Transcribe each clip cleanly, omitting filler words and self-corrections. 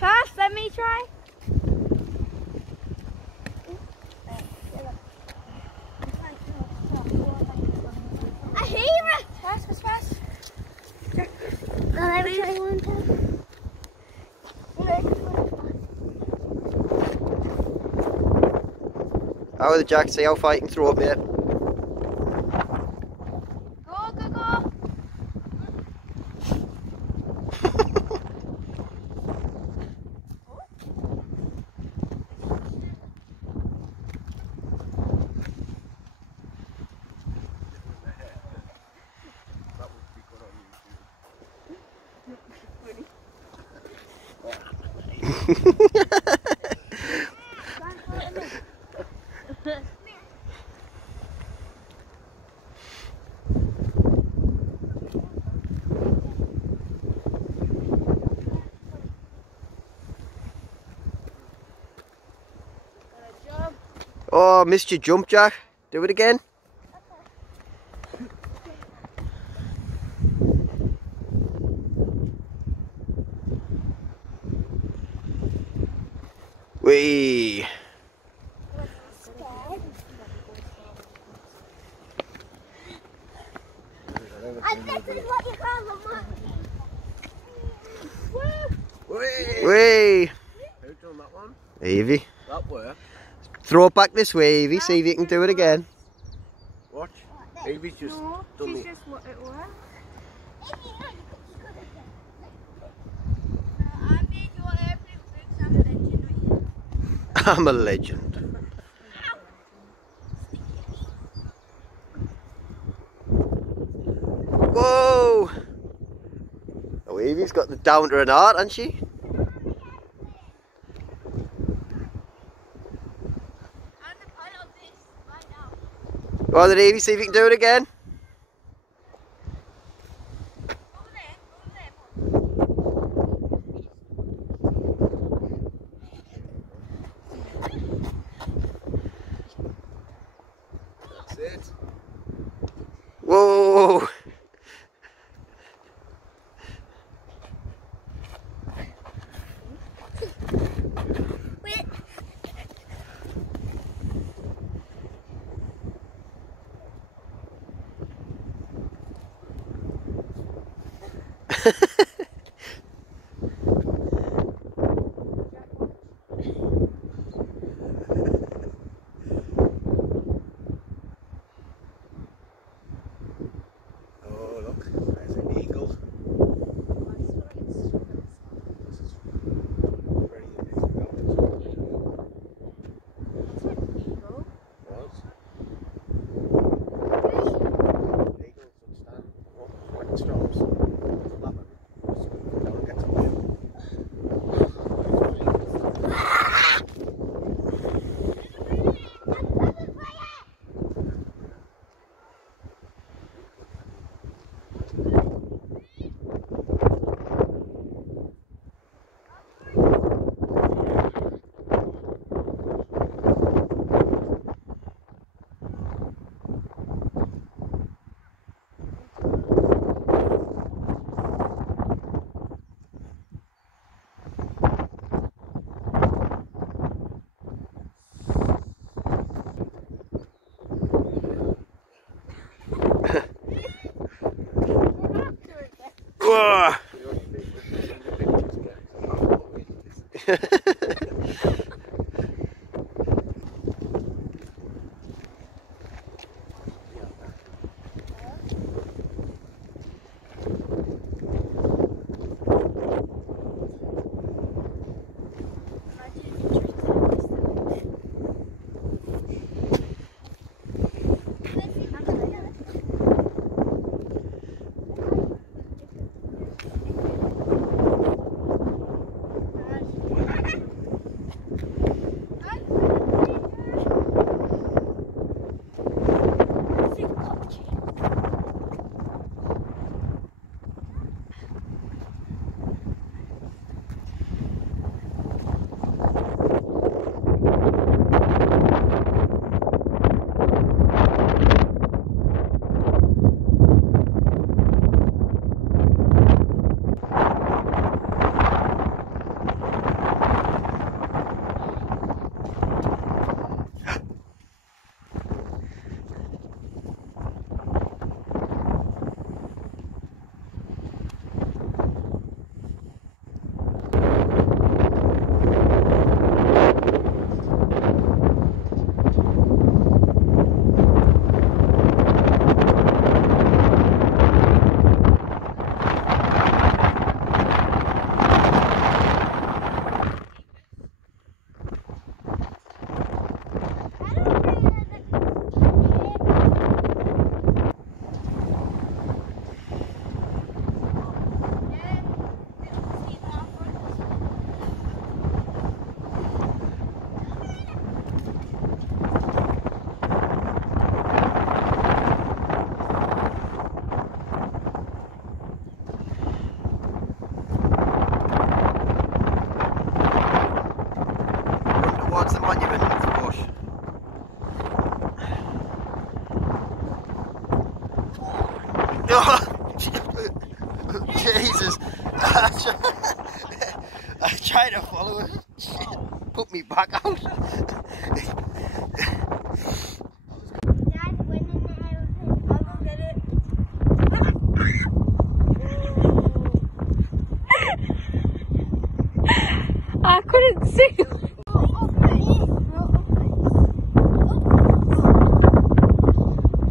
First, let me try. I hear it. Fast. Let me try one time. How are the Jack? See how far you can throw it, mate. Go. Oh, missed your jump, Jack. Do it again. Whee! And this is what you call a monkey. Whee! Who done that one? Evie. That worked. Throw it back this way, Evie. See if you can do it again. Watch. Evie's just done it. Just what it was. I'm a legend. Whoa! Oh, Evie's got the down to an art, hasn't she? Go on then, Evie, see if you can do it again. That's it. Whoa! Oh, look. There's an eagle. This is very amazing. Was. Eagles would stand up when it stops. Flap it. So down and get to the Whoa! I tried to follow it. Put me back out. Dad's winning now. I'll go get it. I couldn't see.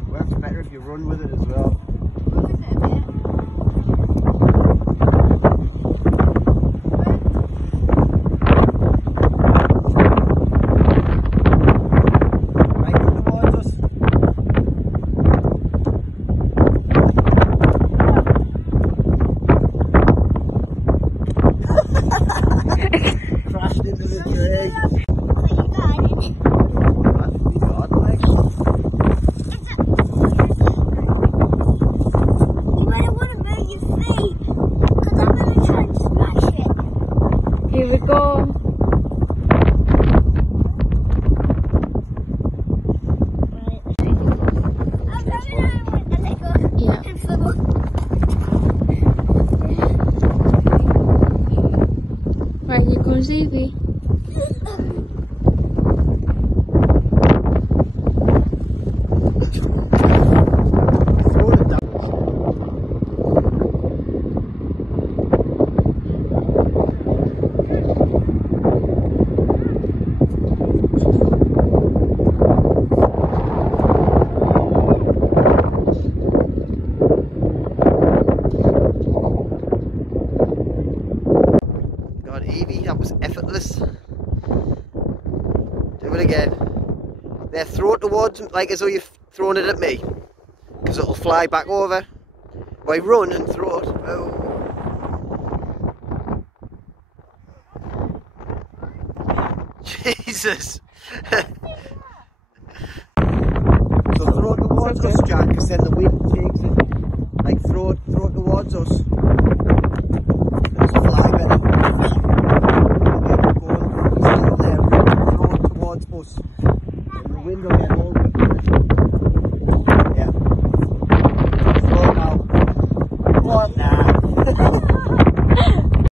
Works better if you run with it as well. Crashed into the tree. Here we go. Yeah. Right, here comes Evie. Throw it down. God, Evie, that was effortless. Do it again. There, throw it towards, like as though you've thrown it at me. Because it'll fly back over. Why, run and throw it. Oh. Jesus. So throw it towards us, Jack, because then the wind takes it. Like throw it towards us. Let's fly better. Okay, go on. Stand there, throw it towards us. And the wind will get